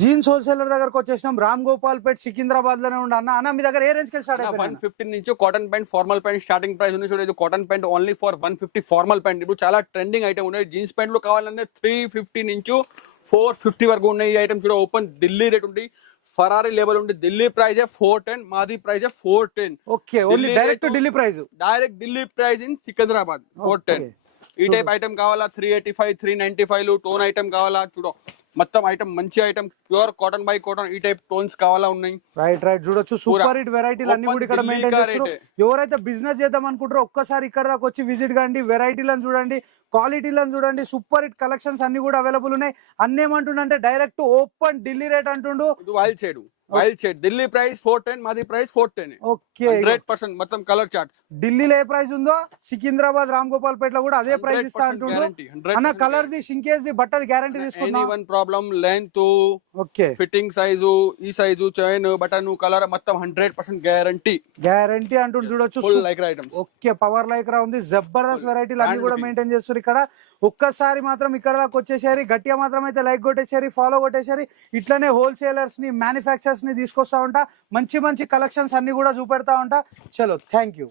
Jeans wholesaler దగ్గరకు వచ్చేసినాం. రామ్ గోపాల్ పేట్ సికింద్రాబాద్ లోనే ఉండ అన్న మీ దగ్గర ఏ రేంజ్ కి స్టార్ట్ అయిపోయింది? 150 నుంచి cotton pant, formal pant starting price ఉంది. చూడండి cotton pant only for 150. Formal pant ఇప్పుడు చాలా ట్రెండింగ్ ఐటమ్ ఉన్నాయి. జీన్స్ ప్యాంట్లు కావాలంటే 350 నుంచి 450 వరకు ఉన్నాయి. ఈ ఐటమ్ చూడ ఓపెన్ ఢిల్లీ రేట్ ఉంది, ఫరారీ లేబుల్ ఉంది. ఢిల్లీ ప్రైస్ 410, మాది price 410. Okay, only direct Delhi price, direct Delhi price in Secunderabad 410. ఈ టైప్ ఐటమ్ కావాలా 385, 395 టోన్ ఐటమ్ కావాలా చూడ మొత్తం ఐటమ్ మంచి item pure cotton by cotton ఈ టైప్ టోన్స్ కావాలా ఉన్నాయి. రైట్ చూడొచ్చు సూపర్ హిట్ వెరైటీలు అన్ని కూడా ఇక్కడ మెయింటైన్ చేస్తారు. ఎవరైతే బిజినెస్ చేద్దాం అనుకుంటారో ఒక్కసారి ఇక్కడ దాకా వచ్చి విజిట్ కండి. వెరైటీలను చూడండి, క్వాలిటీలను చూడండి, సూపర్ హిట్ కలెక్షన్స్ అన్ని కూడా అవైలబుల్ ఉన్నాయి. అన్ని ఏమంటుండే డైరెక్ట్ ఓపెన్ ఢిల్లీ రేట్ అంటుండు. వైల్డ్ షేడ్ ఢిల్లీ ప్రైస్ 410, మాది ప్రైస్ 410. ఓకే 100% మొత్తం కలర్ చార్ట్స్. ఢిల్లీలో ఏ ప్రైస్ ఉందో సికింద్రాబాద్ రామ్ గోపాల్ పేట్ లో కూడా అదే ప్రైస్ ఇస్తా అంటుండు అన్న. కలర్ ది షింకేజ్ ది బట్టది గ్యారంటీ తీసుకున్నా. Any one problem length, okay fitting size, ఈ సైజు, చైన్, బటన్, కలర్ మొత్తం 100% గ్యారంటీ అంటుండు. చూడొచ్చు full Lycra items. Okay power Lycra ఉంది. జబర్దస్త్ వెరైటీలు అన్ని కూడా మెయింటైన్ చేస్తారు ఇక్కడ. ఒక్కసారి మాత్రం ఇక్కడ దాకా వచ్చేసారి, గట్టిగా మాత్రం అయితే లైక్ కొట్టేసారి, ఫాలో కొట్టేసారి. ఇట్లనే హోల్సేలర్స్ ని, మ్యానుఫ్యాక్చరర్స్ ని తీసుకొస్తా ఉంటా. మంచి మంచి కలెక్షన్స్ అన్ని కూడా చూపెడతా ఉంటా. చలో థ్యాంక్ యూ.